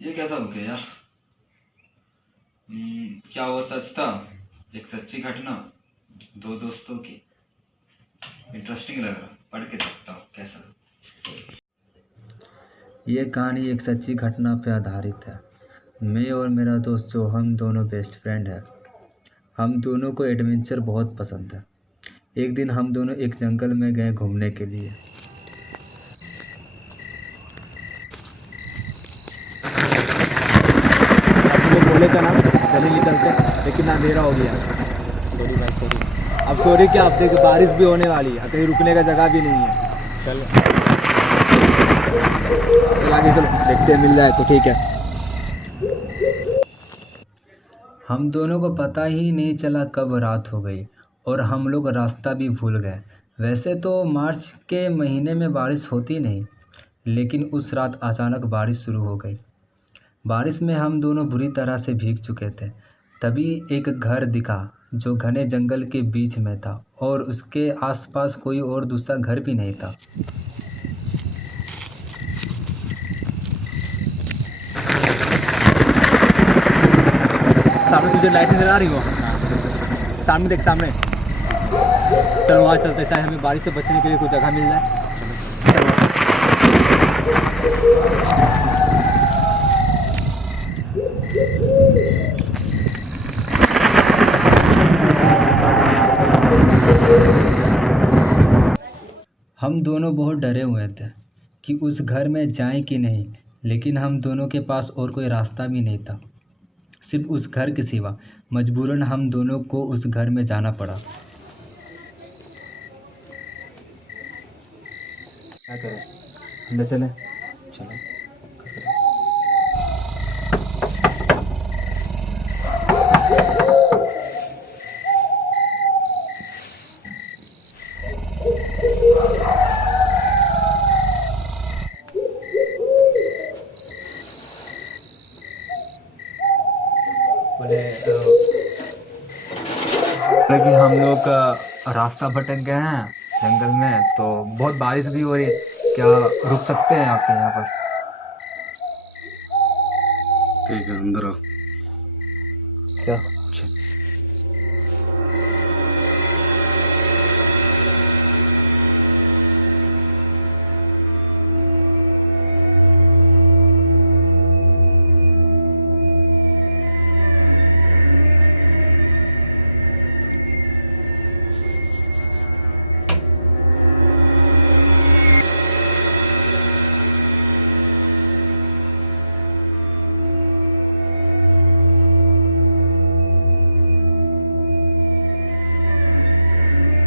ये कैसा हो गया यार। क्या वो सच था? एक सच्ची घटना, दो दोस्तों की। इंटरेस्टिंग लग रहा, पढ़ के देखता हूँ कैसा। ये कहानी एक सच्ची घटना पर आधारित है। मैं और मेरा दोस्त जो हम दोनों बेस्ट फ्रेंड हैं, हम दोनों को एडवेंचर बहुत पसंद है। एक दिन हम दोनों एक जंगल में गए घूमने के लिए। अब तुम्हें बोले था ना, चलिए निकलते हैं, लेकिन अंधेरा हो गया। सॉरी भाई, सॉरी। अब सॉरी क्या, अब देखो बारिश भी होने वाली है, कहीं रुकने का जगह भी नहीं है। चल चल आगे चलो, देखते हैं मिल जाए तो ठीक है। हम दोनों को पता ही नहीं चला कब रात हो गई और हम लोग रास्ता भी भूल गए। वैसे तो मार्च के महीने में बारिश होती नहीं, लेकिन उस रात अचानक बारिश शुरू हो गई। बारिश में हम दोनों बुरी तरह से भीग चुके थे। तभी एक घर दिखा जो घने जंगल के बीच में था और उसके आसपास कोई और दूसरा घर भी नहीं था। सामने तुझे लाइट नजर आ रही हो? सामने देख, सामने। चलो वहाँ चलते हैं, चाहे हमें बारिश से बचने के लिए कोई जगह मिल जाए। चलो वहाँ हम दोनों बहुत डरे हुए थे कि उस घर में जाएं कि नहीं, लेकिन हम दोनों के पास और कोई रास्ता भी नहीं था, सिर्फ उस घर के सिवा। मजबूरन हम दोनों को उस घर में जाना पड़ा। क्या करें, अंदर चले? चलो। बोले कि हम लोग रास्ता भटक गए हैं जंगल में, तो बहुत बारिश भी हो रही है, क्या रुक सकते हैं आपके यहाँ पर? ठीक है, अंदर आओ। क्या?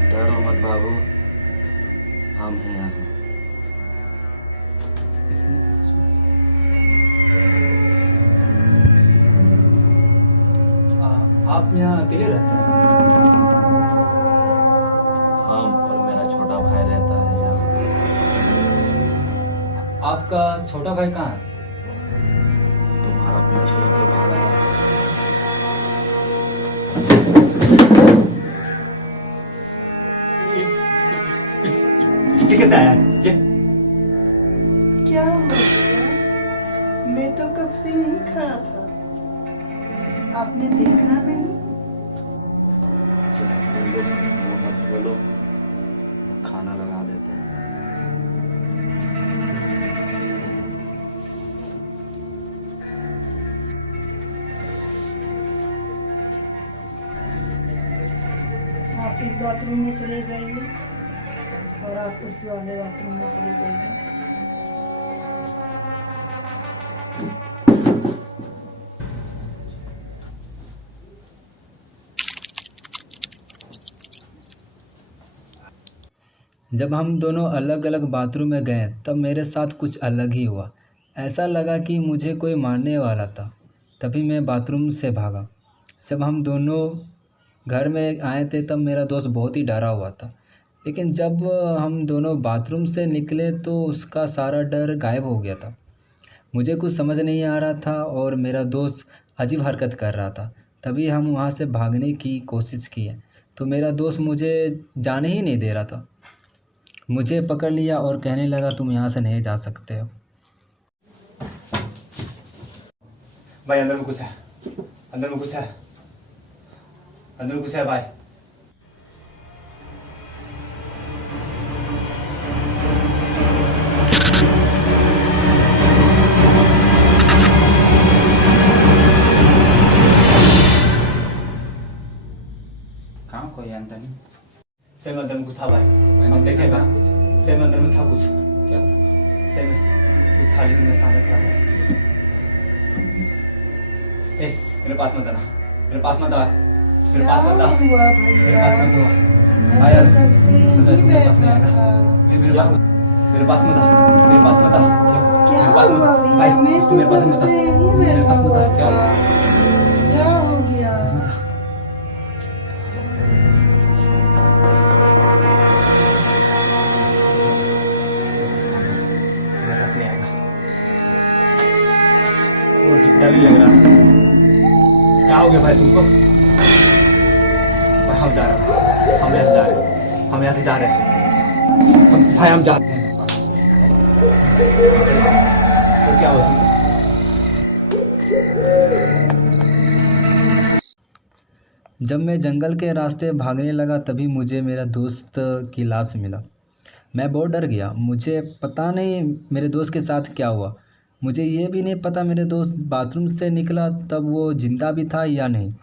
डरो मत बाबू, हम हैं यहाँ। आप यहाँ अकेले रहते हैं? हम और मेरा छोटा भाई रहता है यहाँ। आपका छोटा भाई कहाँ है? तुम्हारा पीछे ही तो खड़ा है। ये कैसे आया ये? क्या हो गया? मैं तो कब से यहीं खड़ा था, आपने देखा नहीं? चलो तुम लोग मुंह मत बोलो, खाना लगा देते हैं। आप इस बाथरूम में चले जाइए और आप उस वाले बाथरूम में चले जाइए। जब हम दोनों अलग अलग बाथरूम में गए तब मेरे साथ कुछ अलग ही हुआ। ऐसा लगा कि मुझे कोई मारने वाला था। तभी मैं बाथरूम से भागा। जब हम दोनों घर में आए थे तब मेरा दोस्त बहुत ही डरा हुआ था, लेकिन जब हम दोनों बाथरूम से निकले तो उसका सारा डर गायब हो गया था। मुझे कुछ समझ नहीं आ रहा था और मेरा दोस्त अजीब हरकत कर रहा था। तभी हम वहाँ से भागने की कोशिश किए तो मेरा दोस्त मुझे जाने ही नहीं दे रहा था। मुझे पकड़ लिया और कहने लगा तुम यहाँ से नहीं जा सकते हो। भाई अंदर में कुछ है, अंदर में कुछ है, अंदर में कुछ है भाई। कहाँ कोई अंदर नहीं? सेम अंदर में कुछ था भाई, मैंने हम देखे देखा ना, कुछ। सेम अंदर में था कुछ, क्या था? सेम कुछ था लेकिन मैं सामने खड़ा था। ए मेरे पास मत आना, मेरे पास मत आ, मेरे क्या पास मत आ, हुआ मेरे भैया? पास मत आ। मैं भाई तो कब से सुन यहीं मेरे पास नहीं बैठा आना, था। मेरे पास मेरे पास मत आ, मेरे पास मत आ। क्या मेरे पास मत हुआ आ। भैया? भाई, मैं तू तो मेरे पास कब मत आ, से यहीं मेरे बैठा पास मत हुआ आ। क्या था। क्या हो गया? मेरे पास नहीं आएगा, वो डर ही लग रहा है। क्या हो गया भाई तुमको? भाई हम जा रहे हैं, हम यहाँ से जा रहे हैं, हम यहाँ से जा रहे हैं, भाई हम जाते हैं। तो क्या हुआ तुमको? जब मैं जंगल के रास्ते भागने लगा तभी मुझे मेरा दोस्त की लाश मिला। मैं बहुत डर गया। मुझे पता नहीं मेरे दोस्त के साथ क्या हुआ। मुझे ये भी नहीं पता मेरे दोस्त बाथरूम से निकला तब वो जिंदा भी था या नहीं।